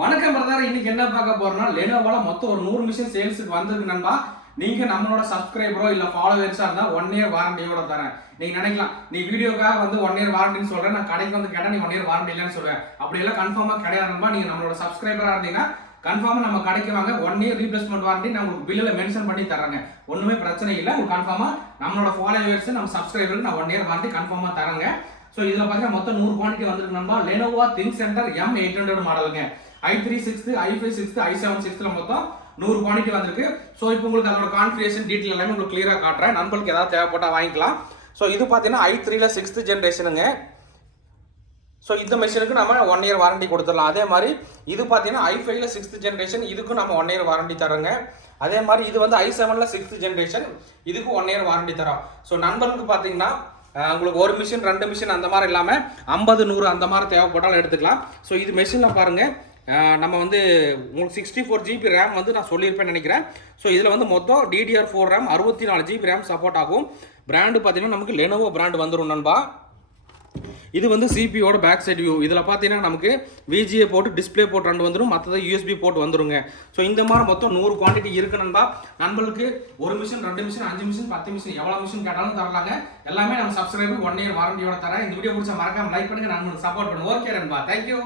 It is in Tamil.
வணக்கம் பிரதர், இன்னைக்கு என்ன பார்க்க போறோம்னா லெனோவோல மொத்தம் ஒரு 100 மிஷின் சேல்ஸுக்கு வந்திருக்கு நண்பா. நீங்க நம்மளோட சப்ஸ்கிரைபரோ இல்ல ஃபாலோவர்ஸா இருந்தா 1 இயர் வாரண்டியோட தரேன். நீங்க நினைக்கலாம் நீ வீடியோக்காக வந்து 1 இயர் வாரண்டின்னு சொல்றேன், நான் கடைக்கு வந்து கேட்டா நீ 1 இயர் வாரண்டி இல்லைன்னு சொல்லுவேன். அப்படி எல்லாம் கன்ஃபார்மா கிடையாது நண்பா. நீங்க நம்மளோட சப்ஸ்கிரைபரா இருந்தீங்கன்னா கன்ஃபார்மா நம்ம கடைக்கு வாங்க, 1 இயர் ரீப்ளேஸ்மெண்ட் வாரண்டி நான் உங்களுக்கு பில்லில் மென்ஷன் பண்ணி தரேங்க. ஒண்ணுமே பிரச்சனை இல்லை. உங்களுக்கு கன்ஃபார்மா நம்மளோட ஃபாலோவர்ஸ் நம்ம சப்ஸ்கிரைபருக்கு நான் 1 இயர் வாரண்டி கன்ஃபார்மா தரேங்க. ஸோ இதுல பாத்தீங்கன்னா மொத்தம் 100 குவான்டிட்டி வந்திருக்கு நண்பா. லெனோவோ திங்க் சென்டர் M800 மாடலுங்க. i3-6, i5-6, i7-6 மொத்தம் 100 குவான்டிட்டி வந்திருக்கு. ஸோ இப்போ உங்களுக்கு அதோட கான்ஃபிகரேஷன் டீட்டெயில் எல்லாமே உங்களுக்கு கிளியரா காட்டுறேன். நண்பர்களுக்கு ஏதாவது தேவைப்பட்டால் வாங்கிக்கலாம். ஸோ இது பார்த்தீங்கன்னா i3-6 ஜென்ரேஷனுங்க. ஸோ இந்த மிஷினுக்கு நம்ம 1 இயர் வாரண்டி கொடுத்துடலாம். அதே மாதிரி இது பார்த்தீங்கன்னா i5-6 ஜென்ரேஷன், இதுக்கும் நம்ம 1 இயர் வாரண்டி தரோங்க. அதே மாதிரி இது வந்து i7-6 ஜென்ரேஷன், இதுக்கும் 1 இயர் வாரண்டி தரோம். ஸோ நண்பர்களுக்கு பார்த்தீங்கன்னா உங்களுக்கு ஒரு மிஷின் 2 மிஷின் அந்த மாதிரி இல்லாமல் 50, 100 அந்த மாதிரி தேவைப்பட்டாலும் எடுத்துக்கலாம். ஸோ இது மிஷினில் பாருங்கள், நம்ம வந்து உங்களுக்கு 64 GB ரேம் வந்து நான் சொல்லியிருப்பேன்னு நினைக்கிறேன். ஸோ இதில் வந்து மொத்தம் DDR4 RAM 64 GB RAM support ஆகும். பிராண்டு பார்த்தீங்கன்னா நமக்கு லெனோவோ பிராண்டு வந்துடும் நண்பா. இது வந்து சிபியோட பேக் சைடு வியூ. இதில் பார்த்தீங்கன்னா நமக்கு VGA போட்டு டிஸ்பிளே போட்டு 2 வந்துடும், மற்றது USB போட்டு வந்துருங்க. ஸோ இந்த மாதிரி மொத்தம் 100 குவான்டிட்டி இருக்கு நண்பா. நண்பர்களுக்கு ஒரு மிஷின் 2 மிஷின் 5 மிஷின் 10 மிஷின் எவ்வளோ மிஷின் கேட்டாலும் தரலாங்க. எல்லாமே நம்ம சப்ஸ்கிரைபர் 1 இயர் வாரண்டியோட தரேன். இந்த வீடியோ பிடிச்சா மறக்காம லைக் பண்ணுங்க, நண்பர்களுக்கு சப்போர்ட் பண்ணுங்க. ஓகே நண்பா, தேங்க்யூ.